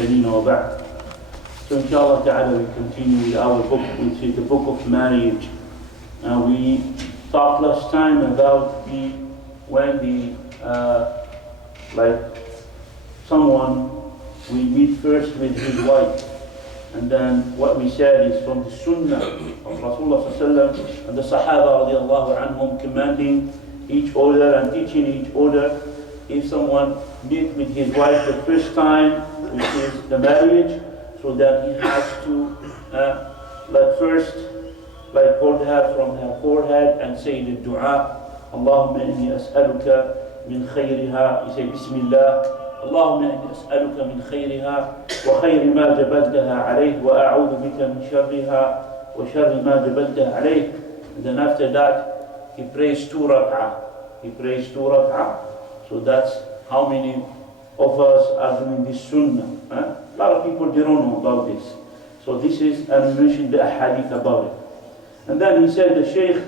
المرسلين وبعد. So inshallah ta'ala we continue with our book, which is the book of marriage. We talked last time about when someone we meet first with his wife, and then what we said is from the Sunnah of Rasulullah sallallahu alaihi wasallam and the Sahaba radiallahu anhum commanding each other and teaching each other. If someone meet with his wife the first time, which is the marriage, so that he has to first hold her from her forehead and say the dua, Allahumma inni as'aluka min khayriha. You say Bismillah. اللهم إني أسألك من خيرها وخير ما جبلتها عليه وأعوذ بك من شرها وشر ما جبلتها عليه. And then after that he prays 2 rak'ah. So that's how many of us are doing this sunnah. A lot of people they don't know about this. So this is, and we mentioned the ahadith about it. And then he said, the Shaykh,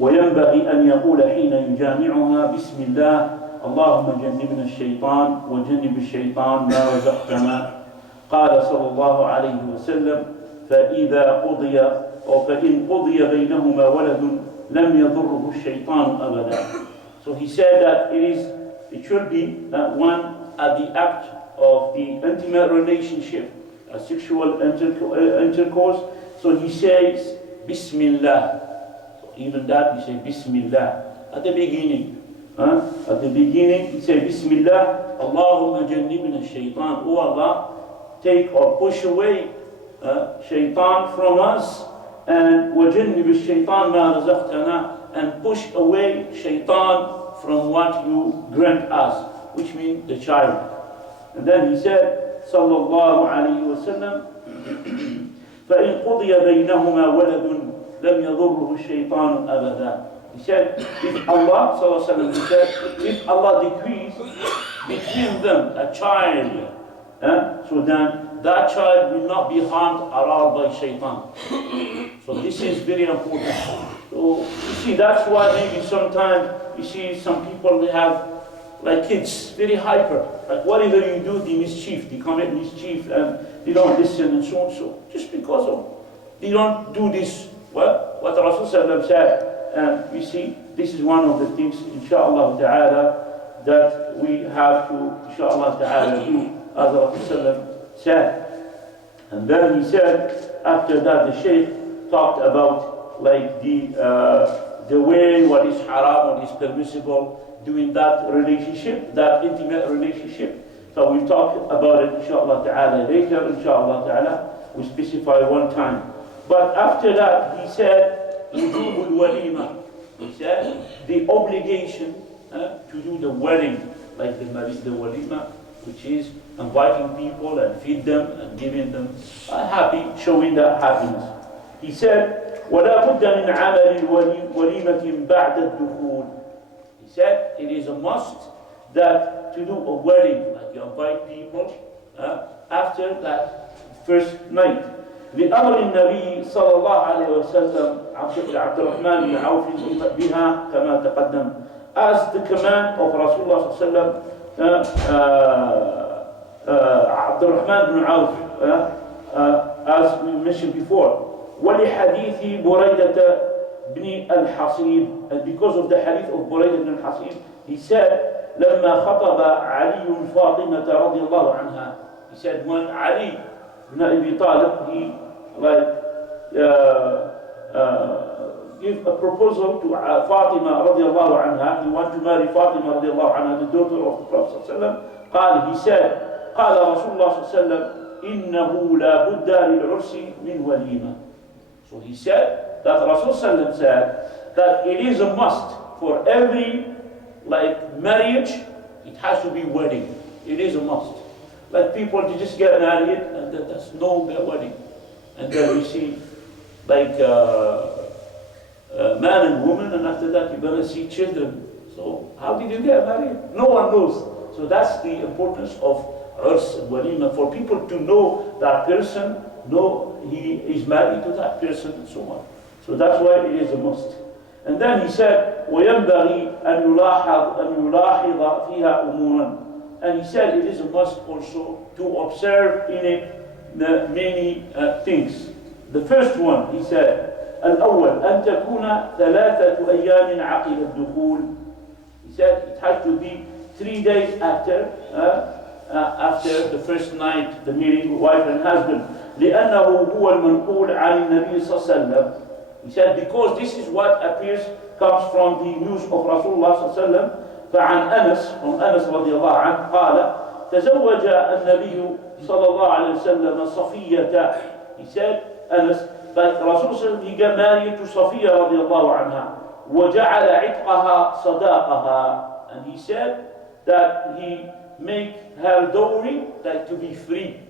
وينبغي أن يقول حين يجامعها بسم الله اللهم جنبنا الشيطان وجنب الشيطان ما رزقتنا. قال صلى الله عليه وسلم فإذا قضي أو فإن قضي بينهما ولد لم يضره الشيطان أبدا. So he said that it should be one at the act of the intimate relationship, a sexual intercourse. So he says Bismillah. So even that he says Bismillah at the beginning. At the beginning, he said, Bismillah, Allahumma jannibna shaitan. Oh Allah, take or push away shaitan from us, and wajannib shaitan ma razaqtana, and push away shaitan from what you grant us, which means the child. And then he said, Sallallahu alayhi wa sallam, فَإِنْ قُضِيَ بَيْنَهُمَا وَلَدٌ لَمْ يَضُرُّهُ الشَّيْطَانُ أَبَدًا. He said, if Allah, he said, if Allah decrees between them a child, so then that child will not be harmed at all by shaitan. So this is very important. So you see, that's why maybe sometimes you see some people, they have like kids, very hyper. Like whatever you do, they commit mischief and they don't listen and so on. So just because of they don't do this, what Rasulullah said. And you see, this is one of the things, inshaAllah ta'ala, that we have to, inshaAllah ta'ala, do, as Rasulullah said. And then he said, after that, the Shaykh talked about the way what is haram, what is permissible, doing that relationship, that intimate relationship. So we'll talk about it, inshaAllah ta'ala, later, inshaAllah ta'ala. We specify one time. But after that, he said, he said the obligation to do the wedding, like the walima, which is inviting people and feed them and giving them happy, showing that happiness. He said, وَلَا بُدَّ مِنْ عَمَلِ وَلِيمَةٍ بَعْدَ الدُّخُولِ. He said it is a must that to do a wedding, like you invite people after that first night. لأمر النبي صلى الله عليه وسلم عبد الرحمن بن عوف بها كما تقدم, as the command of Rasulullah صلى الله عليه وسلم عبد الرحمن بن عوف, as we mentioned before. ولحديث بريدة بن الحصيب, and because of the hadith of بريدة بن الحصيب, he said لما خطب علي فاطمة رضي الله عنها. He said when Ali ibn Abi Talib, he give a proposal to Fatima radiallahu anha. He wanted to marry Fatima radiallahu anha, the daughter of the Prophet sallallahu alaihi wasallam. He said, قال رسول الله صلى الله عليه وسلم إنه لا بد للعرس من وليمة. So he said that Rasul sallallahu alaihi wasallam said that it is a must for every marriage, it has to be wedding. It is a must. Like people, they just get married and there's no wedding. And then we see man and woman, and after that you're going to see children. So how did you get married? No one knows. So that's the importance of urs and walima, for people to know that person, know he is married to that person and so on. So that's why it is a must. And then he said, وَيَنْبَغِي أَنْ يُلَاحِظَ فِيهَا أُمُورًا. And he said it is a must also to observe in it the many things. The first one, he said, الأول أن تكون 3 أيام عقب الدخول. He said it has to be 3 days after the first night, the meeting with wife and husband. لأنه هو المنقول عن النبي صلى الله عليه وسلم. He said because this is what comes from the news of Rasulullah صلى الله عليه وسلم. فعن أنس from أنس رضي الله عنه قال تزوج النبي صلى الله عليه وسلم صفية. He said Anas that Rasul he got married to Safiya رضي الله عنها وجعل عتقها صداقها, and he said that he made her dowry like to be free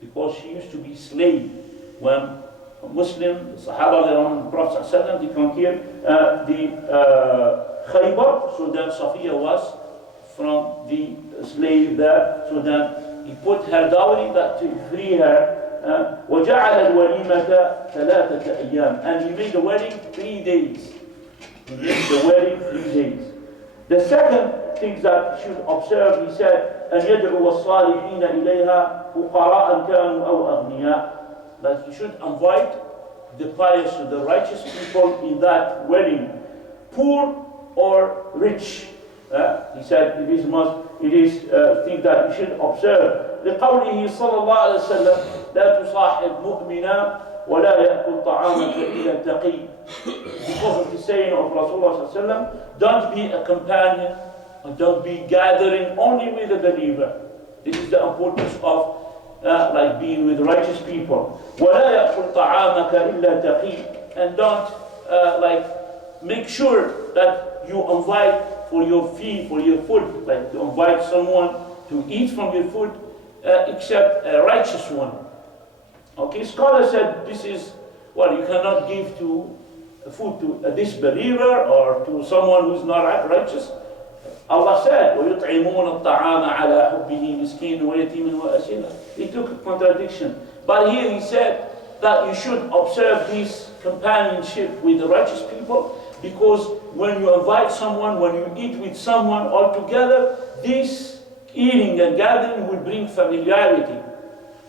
because she used to be slave. When a Muslim, the Sahaba, the Prophet ﷺ, they conquered the Khaybar, so then Safiya was from the slave there, so then he put her dowry that to free her. وجعل الوليمة 3 أيام, and he made the wedding 3 days. He made the wedding 3 days. The second thing that you should observe, he said, أن يدعو الصالحين إليها فقراء كانوا أو أغنياء. That you should invite the pious, the righteous people in that wedding, poor or rich. He said it is thing that you should observe. لقوله صلى الله عليه وسلم لا تصاحب مؤمنا ولا يأكل طعامك إلا التقي. Because of the saying of Rasulullah صلى الله عليه وسلم, don't be a companion and don't be gathering only with a believer. This is the importance of like being with righteous people. ولا يأكل طعامك إلا التقي, and don't like make sure that you invite for your food, like to invite someone to eat from your food, except a righteous one. Okay, scholar said this is what you cannot give to food to a disbeliever or to someone who's not righteous. Allah said, وَيُطْعِمُونَ الطَّعَامَ عَلَى حُبِّهِ مِسْكِينٌ وَيَتِيمٌ وَأَسِيرٌ. He took a contradiction. But here he said that you should observe this companionship with the righteous people, because when you invite someone, when you eat with someone all together, this eating and gathering will bring familiarity.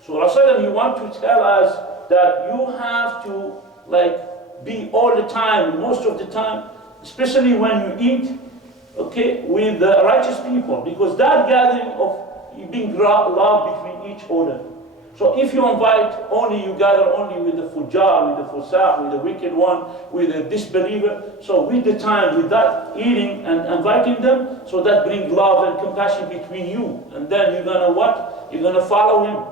So Rasulullah, he want to tell us that you have to like be all the time, most of the time, especially when you eat, okay, with the righteous people, because that gathering of being love between each other. So if you invite only, you gather only with the fujjar, with the fusaq, with the wicked one, with the disbeliever, so with the time, with that eating and inviting them, so that brings love and compassion between you. And then you're gonna what? You're gonna follow him.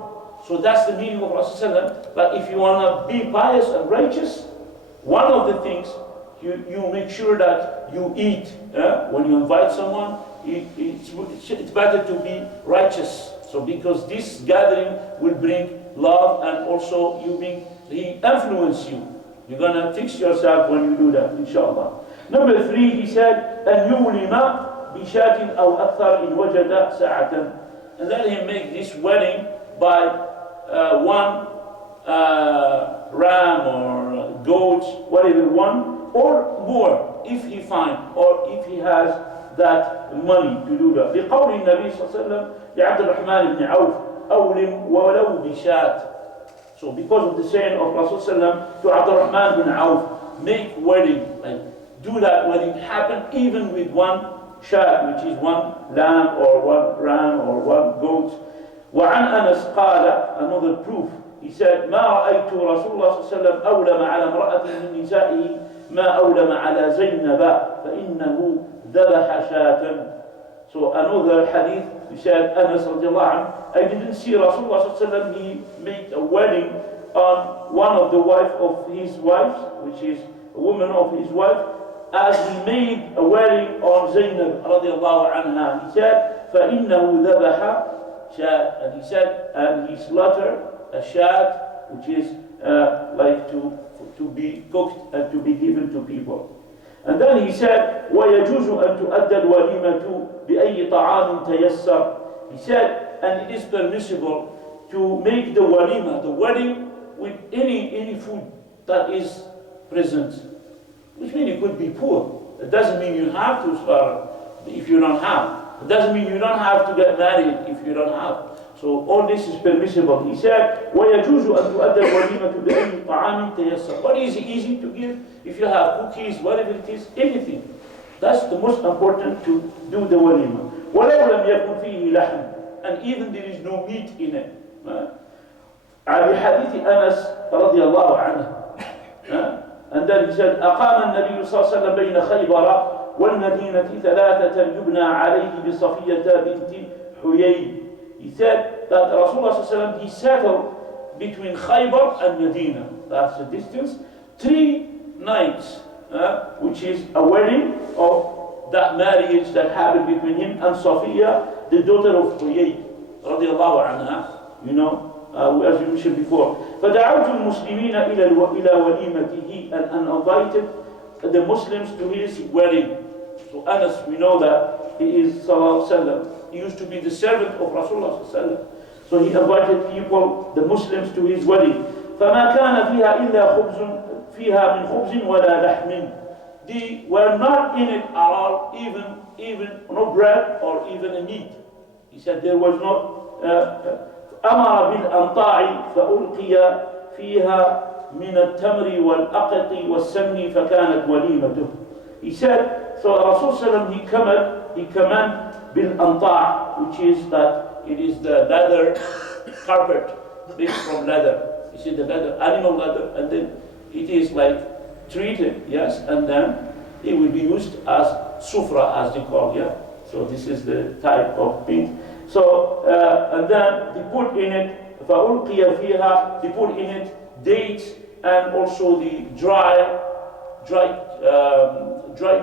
So that's the meaning of Rasulullah. But if you wanna be pious and righteous, one of the things, you make sure that you eat. When you invite someone, it's better to be righteous. So because this gathering will bring love, and also he influence you. You're gonna fix yourself when you do that, inshallah. Number 3, he said, أن يولم بشاة أو أكثر إن وجد ساعة. And let him make this wedding by one ram or goat, whatever one, or more if he finds, or if he has that money to do that. لقول النبي صلى الله عليه وسلم لعبد الرحمن بن عوف أولم ولو بشاة. So because of the saying of Rasul sallam to Abd al-Rahman bin Auf, make wedding, like do that wedding happen even with one shat, which is one lamb or one ram or one goat. وعن أنس قال, another proof, he said ما رأيت رسول الله صلى الله عليه وسلم أولم على امرأة من نسائه ما أولم على زينب فإنه ذبح شاة. So another hadith, he said, Anas radiallahu anhu, I didn't see Rasulullah sallallahu alaihi wasallam, he made a wedding on one of the wife of his wives, which is a woman of his wife, as he made a wedding on Zaynab radiallahu anha. He said, فَإِنَّهُ ذَبَحَ شَاة. And he said, and he slaughtered a shat, which is like to be cooked and to be given to people. And then he said, وَيَجُوزُ أَن تُؤَدَّ الْوَلِيمَةُ بِأَيِّ طَعَامٍ تَيَسَّرٍ. He said, and it is permissible to make the walima, the wedding, with any food that is present. Which means you could be poor. It doesn't mean you have to slaughter if you don't have. It doesn't mean you don't have to get married if you don't have. So all this is permissible. He said, وَيَجُوزُ أَن تُؤَدَّى الْوَلِيمَةُ بِأَيِّ طَعَامٍ تَيَسَّرَ. What is easy to give? If you have cookies, whatever it is, anything. That's the most important, to do the walima. وَلَوْ لَمْ يَكُنْ فِيهِ لَحْمٌ. And even there is no meat in it. بحديث أنس رضي الله عنه. And then he said, أقام النبي صلى الله عليه وسلم بين خيبر والمدينة 3 يبنى عليه بصفية بنت حيي. He said that Rasulullah صلى الله عليه وسلم, he settled between Khaybar and Medina. That's the distance. 3 nights, which is a wedding of that marriage that happened between him and Safiya, the daughter of Huyay, radiallahu anha, you know, as we mentioned before. فَدَعَوْتُ الْمُسْلِمِينَ إِلَى وَلِيمَتِهِ, and invited the Muslims to his wedding. So Anas, we know that he is sallallahu alaihi wasallam. He used to be the servant of Rasulullah sallallahu alaihi wasallam. So he invited people, the Muslims, to his wedding. فَمَا كَانَ فِيهَا إِلَّا خُبْزٌ فِيهَا مِنْ خُبْزٍ وَلَا لَحْمٍ. They were not in it at all, even no bread or even a meat. He said there was no. أمر بالأنطاع فألقي فيها من التمر والأقط والسمن فكانت وليمته. He said, so Rasul sallam, he command بالأنطاع, which is that it is the leather carpet made from leather. You see the leather, animal leather, and then it is like treated, yes, and then it will be used as sufra, as they call, yeah. So this is the type of thing. So, and then they put in it, فَأُلْقِيَ فِيهَا, they put in it dates and also the dry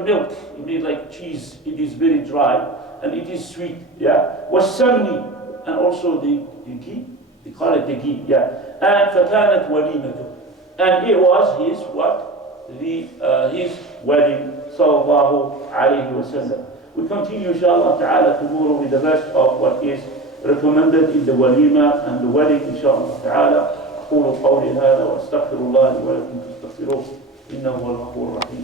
milk. It means like cheese. It is very dry and it is sweet. Yeah. وَالسَّمْنِ, and also the ghee. They call it the ghee. Yeah. And فَكَانَتْ وَلِيمَةُ, and it was his what? His wedding. Sallallahu alayhi wa sallam. We continue, inshallah ta'ala, tomorrow with the rest of what is recommended in the walima and the wedding, inshallah ta'ala. أقول قولي هذا وأستغفر الله لي ولكم فاستغفروه إنه هو الغفور الرحيم.